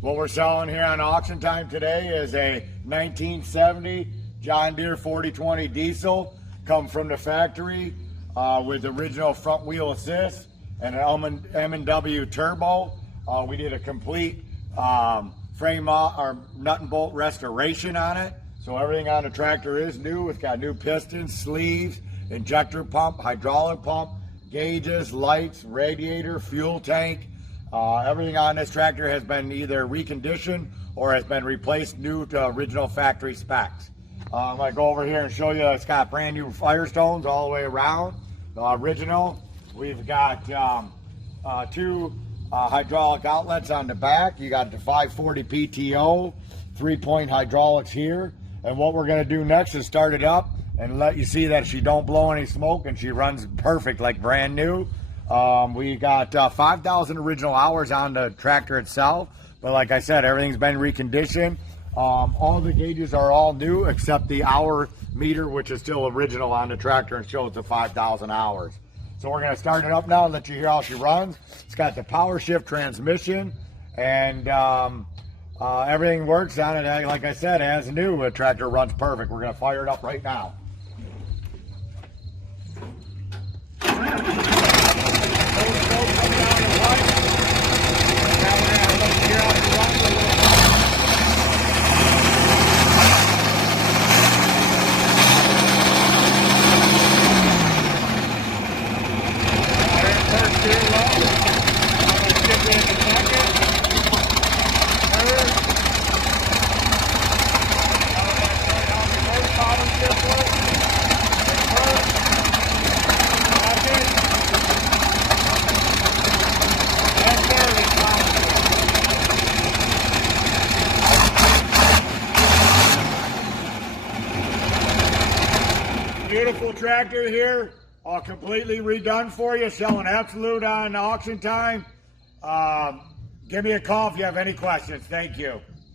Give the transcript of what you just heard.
What we're selling here on auction time today is a 1970 John Deere 4020 diesel, come from the factory with original front wheel assist and an M&W turbo. We did a complete frame or nut and bolt restoration on it. So everything on the tractor is new. It's got new pistons, sleeves, injector pump, hydraulic pump, gauges, lights, radiator, fuel tank. Everything on this tractor has been either reconditioned or has been replaced new to original factory specs. I'm going to go over here and show you. It's got brand new Firestones all the way around, the original. We've got two hydraulic outlets on the back. You got the 540 PTO, 3-point hydraulics here. And what we're going to do next is start it up and let you see that she don't blow any smoke and she runs perfect like brand new. We got 5,000 original hours on the tractor itself, but like I said, everything's been reconditioned. All the gauges are all new except the hour meter, which is still original on the tractor and shows the 5,000 hours. So we're going to start it up now and let you hear how she runs. It's got the power shift transmission, and everything works on it, like I said, as new. The tractor runs perfect. We're going to fire it up right now. Beautiful tractor here, all completely redone for you, selling absolute on auction time. Give me a call if you have any questions. Thank you.